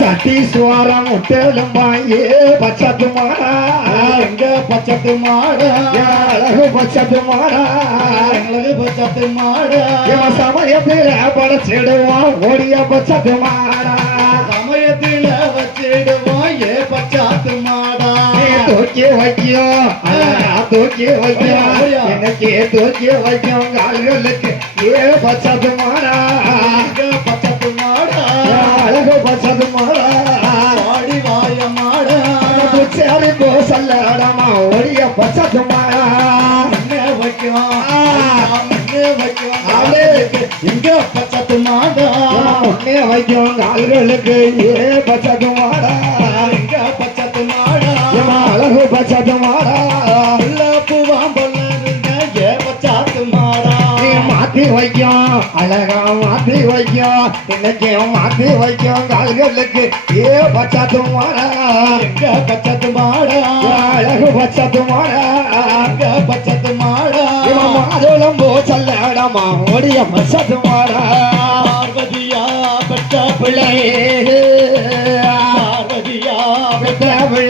சட்டீஸ்வரம் முட்டலும் வாங்கி பச்சத்து மாடா எங்க பச்சத்து மாடா அழகு பச்சத்து மாடா எங்களுக்கு பச்சத்து மாடா சமயத்தில் படைச்சிடுவோம் ஓடிய பச்சத்து மாடா சமயத்தில் வச்சிடுவோம் ஏ பச்சாத்து மாடா தூக்கி வைக்கும் தூக்கி வைக்கும் எனக்கு தூக்கி வைக்கும் கால்களுக்கு ஏ பச்சத்து மாடா பச்சத்து மாடா அழகு பச்சத்து மாடா வாடி வாய மாடா சரி கோசல்லாடமா ஓடிய பச்சத்து மாடா வைக்கும் இங்க பச்சத்து மாடா ஒன்னே வைக்கும் கால்களுக்கு ஏ பச்சத்து மாடா இங்க பச்சத்து மாடா அழகு பச்சத்து மாடா பூவாம் பொல்லுங்க ஏ பச்சாத்து மாடா மாத்தி வைக்கும் அழகா மாத்தி வைக்கும் இன்னைக்கு மாத்தி வைக்கும் கால்களுக்கு ஏ பச்சத்து மாடா எங்க பச்சத்து மாடா அழகு பச்சத்து மாடா எங்க பச்சத்து மாடா மாதுளம் போ சல்லடமா ஓடிய பச்சத்து மாடா பார்வதியா பெற்ற பிள்ளையே